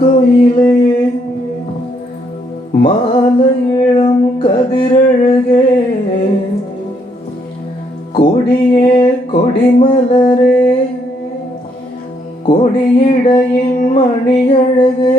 மணிக்கோயிலே மாலையிளம் கதிரழகே கொடியே கொடிமலரே கொடியிடையின் மணியழகே.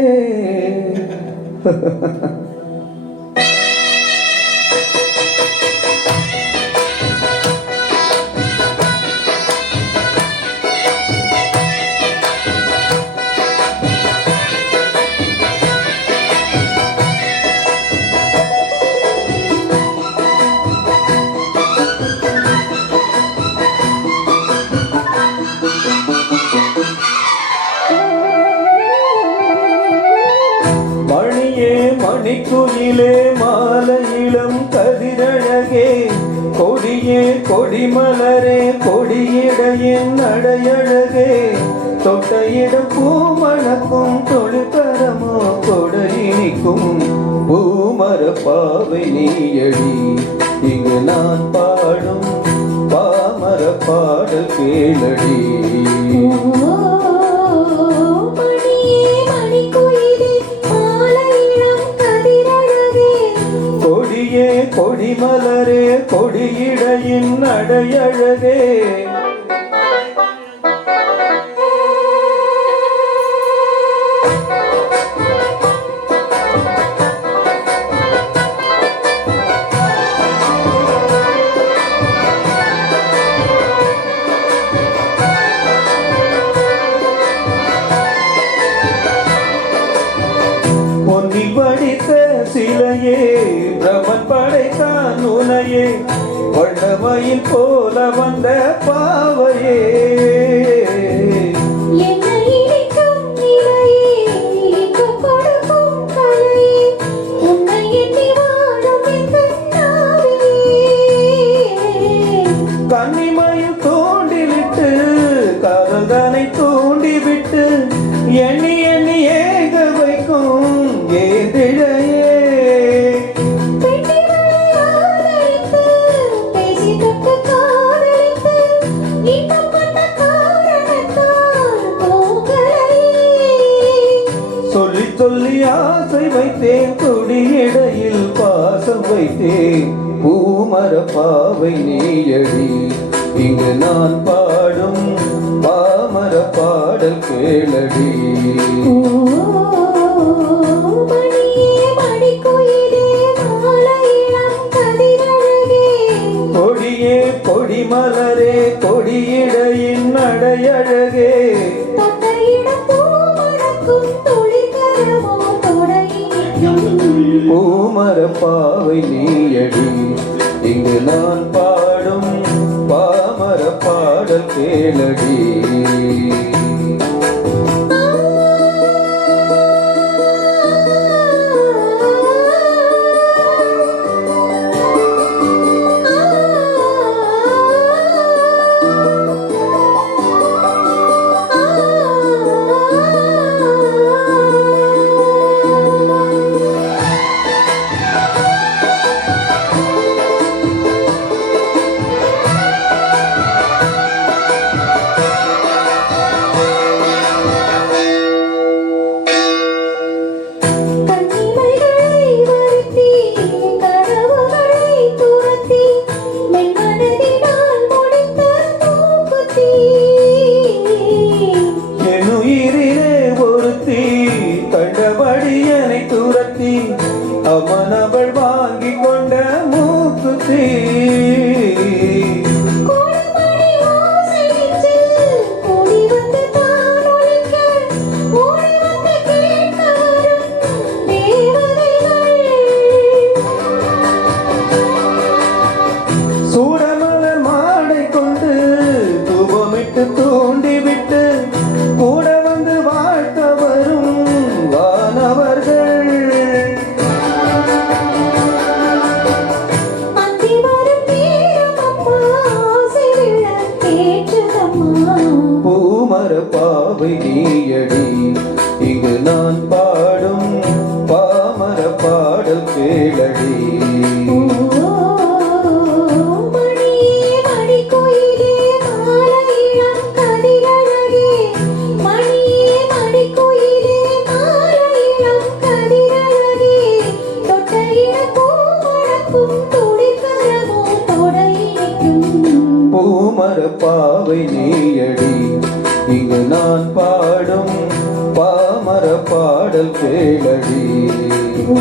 மணிக்குயிலே மாலையிளம் கதிரழகே கொடியே கொடிமலரே கொடியிடையின் நடையழகே தொட்டையிடம் பூமணக்கும் தொழுத்தரமோ கொடையினிக்கும் பூமர பாவை நீயடி. இங்கு நான் பாடும் பாமர பாடல் கேளடி. கொடிமலரே கொடியிடையின் நடையழகே பொன்னி படித்த சிலையே பிரமன் படைத்தான் உனையே வண்ணமயில் போல வந்த பாவையே. கன்னிமயில் தூண்டிவிட்டு காதல்தனை தூண்டிவிட்டு எண்ணி எண்ணி ஏக வைக்கும் ஏதிழையே. சொல்லி சொல்லி ஆசை வைத்தேன் துடியிடையில் பாசம் வைத்தேன் பூமர பாவை நீயடி. இங்கு நான் பாடும் பாமர பாடல் கேளடி. கொடியே கொடிமலரே கொடியிடையின் நடையழகே பூமர பாவை நீயடி. இங்கு நான் பாடும் பாமர பாடல் கேளடி. கண்டபடியனை துரத்தி அவனவள் வாங்கி கொண்ட மூக்குத்தி சூடமலர் மாடை கொண்டு தூபமிட்டு தூண்டிவிட்டு கூட வந்து வாழ்த்த வரும் வானவர்கள். பூமர பாவை நீயடி. இங்கு நான் பாடும் பாமர பாடல் கேளடி. மணியே மணிக்கோயிலே மாலை பூமரப்பாவை நீயடி இங்கு நான் பாடும் பாமர பாடல் கேளடி. ஓ